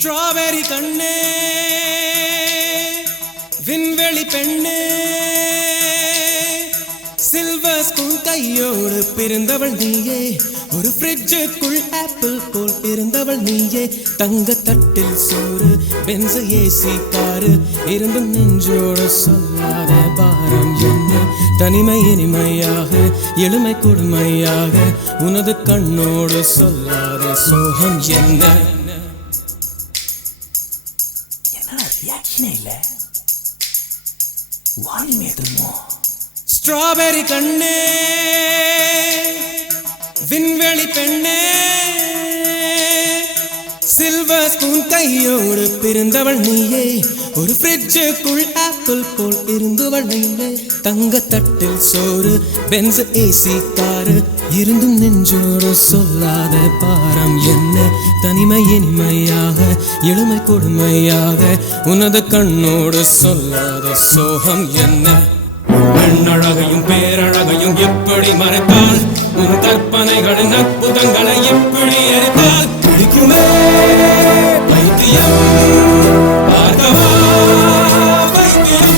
Strawberry கண்ணே விண்வெளி பெண்ணே சில்வர் ஸ்பூன் கையோடு பிறந்தவள் நீயே ஒரு ஃப்ரிட்ஜுக்குள் ஆப்பிள் போல் இருந்தவள் நீயே தங்க தட்டில் சோறு பென்ஸ் ஏசி காரு இருந்து நெஞ்சோடு சொல்லாத பாரம் என்ன தனிமை இனிமையாக எளிமை கொடுமையாக உனது கண்ணோடு சொல்லாத சோகம் என்ன ஸ்ட்ராபெரி கண்ணே விண்வெளி பெண்ணே சில்வர் ஸ்பூன் கையோடு பிறந்தவள் நீயே ஒரு ஃப்ரிட்ஜுக்குள் ஆப்பிள் போல் இருந்தவள் நீயே தங்க தட்டில் சோறு பென்ஸ் ஏசி காரு இருந்தும் நெஞ்சோடு சொல்லாத பாரம் என்ன தனிமை இனிமையாக எளிமை கொடுமையாக உனது கண்ணோடு சொல்லாத சோகம் என்ன பெண்ணழகையும் பேரழகையும் எப்படி மறைத்தால் உன் கற்பனைகளின் அற்புதங்களை எப்படி எரித்தால் பிடிக்குமே வைத்தியம் பார்க்கவா வைத்தியம்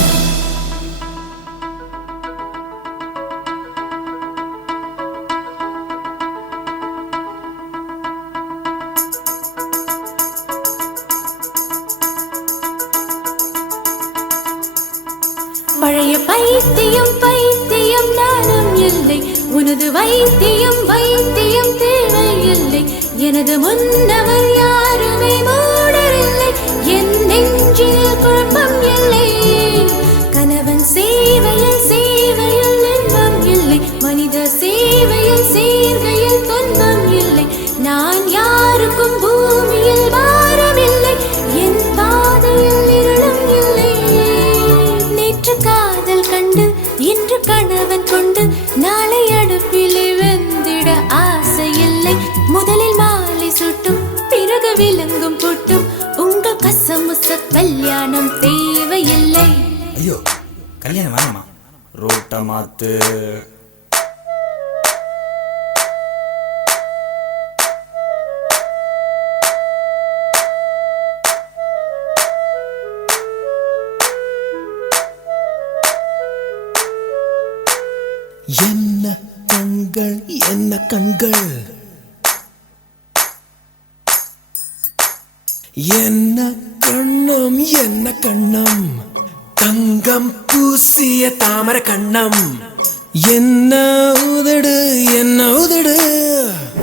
பழைய பைத்தியம் பைத்தியம் நானும் இல்லை உனது வைத்தியம் வைத்தியம் தேவையில்லை எனது முன்னவர் யாருமே மூடரில்லை என் நெஞ்சில் குழப்பம் இல்லை கணவன் சேவையில் சேவையில் இன்பம் இல்லை மனித சேவையில் சேர்கையில் துன்பம் இல்லை நான் யாருக்கும் பூமியில் பாரம் இல்லை என் பாதையில் இருளும் இல்லை காதல் கண்டு இன்று கணவன் கொண்டு நாளை அடுப்பிலே வெந்திட ஆசை இல்லை முதலில் மாலை சுட்டும் பிறகு விலங்கும் புட்டும் உங்கள் கசமுச கல்யாணம் தேவையில்லை. ஐயோ கல்யாணம் வேணாமா ரோட்ட மாத்து என்ன கண்கள் என்ன கண்கள் என்ன கண்ணம் என்ன கண்ணம் தங்கம் பூசிய தாமர கண்ணம் என்ன உதடு என்ன உதடு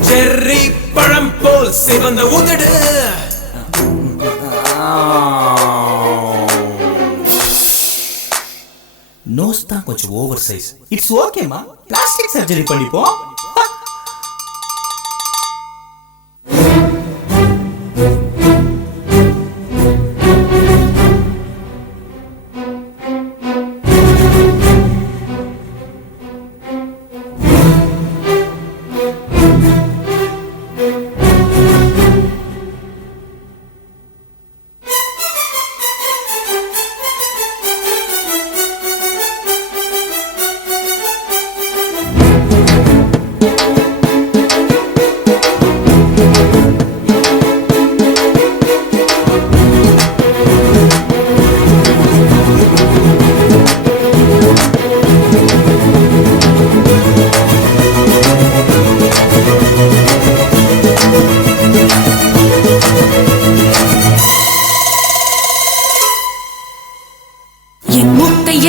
செர்ரி பழம் போல் சிவந்த உதடு நோஸ் தான் கொஞ்சம் ஓவர் சைஸ் இட்ஸ் ஓகேமா பிளாஸ்டிக் சர்ஜரி பண்ணிப்போம்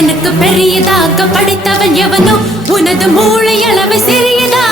எனக்கு பெரியதாக படித்தவன் எவனோ உனது மூளை அளவை சிறியதா